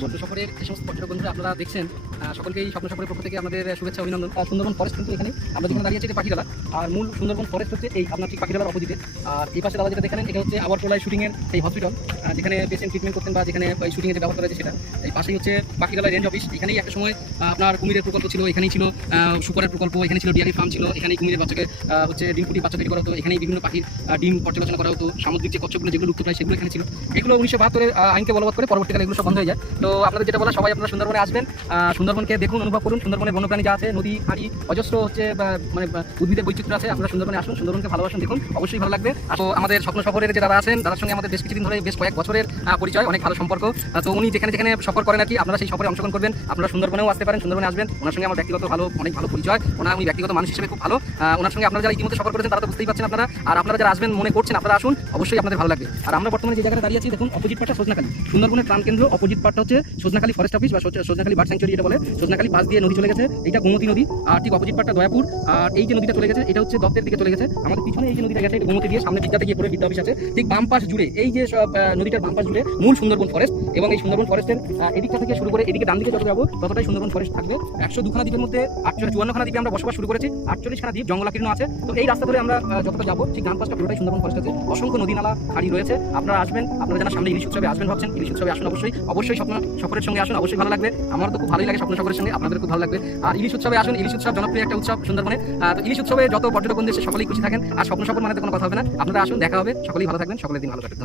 স্বপ্ন সফরের যে সমস্ত পর্যটক বন্ধুরা আপনারা দেখছেন, সকলকেই স্বপ্ন সফরের পক্ষ থেকে আমাদের শুভেচ্ছা অভিনন্দন। সুন্দরবন ফরেস্ট কিন্তু এখানে আমরা যেখানে দাঁড়িয়ে আছি এটা পাখিরালা, আর মূল সুন্দরবন ফরেস্ট হচ্ছে এই আপনার ঠিক পাখিরালার অপোজিটে। আর এই পাশে দাদা যেটা দেখেন এটা হচ্ছে আওয়ারটোলায় শুটিংয়ের এই হসপিটাল, যেখানে পেশেন্ট ট্রিটমেন্ট করতেন বা যেখানে ওই শুটিংয়ে যে ব্যবহার করা হয়েছে সেটা। এই পাশেই হচ্ছে পাখিরালা রেঞ্জ অফিস। এখানেই একটা সময় আপনার কুমিরের প্রকল্প ছিল, এখানেই ছিল শুকরের প্রকল্প, এখানে ছিল ডিয়ারি ফার্ম ছিল, এখানেই কুমিরের বাচ্চাকে হচ্ছে ডিম ফুটি বাচ্চা তৈরি করা হতো, এখানেই বিভিন্ন পাখির ডিম পর্যালোচনা করা হতো, সামুদ্রিক যে কচ্ছপগুলো যেগুলো লুপ্তপ্রায় সেগুলো এখানে ছিল। এগুলো 1972 আইনকে বলবৎ করে পরবর্তীকালে এগুলো সব বন্ধ হয়ে যায়। তো আপনাদের যেটা বলা, সবাই আপনারা সুন্দরবনে আসবেন, সুন্দরবনকে দেখুন, অনুভব করুন। সুন্দরবনের বন্যপ্রাণী যা আছে, নদী হাঁড়ি অজস্র হচ্ছে মানে উদ্ভিদের বৈচিত্র্য আছে। আপনারা সুন্দরবনে আসুন, সুন্দরবনকে ভালোবাসুন, দেখুন, অবশ্যই ভালো লাগবে। তো আমাদের স্বপ্ন সফরের যে দাদা আছেন, দাদার সঙ্গে আমাদের বেশ কিছুদিন ধরে, বেশ কয়েক বছরের পরিচয়, অনেক ভালো সম্পর্ক। তো উনি যেখানে যেখানে সফর করেন আর কি, আপনারা সেই সফরে অংশগ্রহণ করবেন। আপনারা সুন্দরবনেও আসতে পারেন, সুন্দরবনে আসবেন। ওনার সঙ্গে আমার ব্যক্তিগত অনেক ভালো পরিচয়। উনি ব্যক্তিগত মানুষ হিসেবে খুব ভালো। ওনার সঙ্গে আপনারা যারা ইতিমধ্যে সফর করেছেন তারা তো বুঝতেই পারছেন আপনারা, আর আপনারা যারা আসবেন মনে করছেন, আপনারা আসুন, অবশ্যই আপনাদের ভালো লাগবে। আর আমরা বর্তমানে যে জায়গায় দাঁড়িয়ে আছি দেখুন, অপোজিট পার্টটা সজনাখালী, সুন্দরবনের প্রাণ কেন্দ্র। অপোজিট পার্টটা হচ্ছে সজনাখালী ফরেস্ট অফিস বা সজনাখালী বার্ড স্যাংচুয়ারি এটা বলে। সজনাখালী পাশ দিয়ে নদী চলে গেছে, এটা গোমতী নদী। আর ঠিক অপোজিট পার্টটা দয়াপুর। আর এই যে নদীটা চলে গেছে এটা হচ্ছে দত্তের দিকে চলে গেছে। আমাদের পিছনে এই যে নদীটা গেছে গোমতী দিয়ে, সামনে বিদ্যাতে গিয়ে পড়ে বিদ্যা অফিস আছে। ঠিক বাম পাশ জুড়ে এই যে নদীটার বাম পাশ জুড়ে মূল সুন্দরবন ফরেস্ট। এবং এই সুন্দরবন ফরেস্টের এদিকটা থেকে শুরু করে এদিকে ডান দিকে যত যাবো ততটাই সুন্দরবন ফরেস্ট থাকবে। 102খানা দ্বীপের মধ্যে 54খানা দ্বীপে আমরা বসবাস শুরু করেছি, 48খানা দ্বীপ জঙ্গলাকীর্ণ আছে। তো এই রাস্তা ধরে আমরা যতটা যাবো ঠিক ডান পাশটা পুরোটাই সুন্দরবন ফরেস্ট আছে। অসংখ্য নদী নালা হাড়ি রয়েছে। আপনারা আসবেন, আপনারা যারা সামনে ইলিশ উৎসবে আসবেন ভাবছেন, ইলিশ উৎসবে আসুন, অবশ্যই স্বপ্ন সফরের সঙ্গে আসুন, অবশ্যই ভালো লাগবে। আমার তো খুব ভালোই লাগে স্বপ্ন সফরের সঙ্গে, আপনাদের খুব ভালো লাগবে। আর ইলিশ উৎসবে আসুন, ইলিশ উৎসব জনপ্রিয় একটা উৎসব সুন্দরবনে। তো ইলিশ উৎসবে যত পর্যটক বন্ধু এসে সকলেই খুশি থাকেন। আর স্বপ্ন সফর মানে তো কোনো কথা হবে না। আপনারা আসুন, দেখা হবে, সকলেই ভালো থাকবেন, সকলের দিন ভালো কাটবে।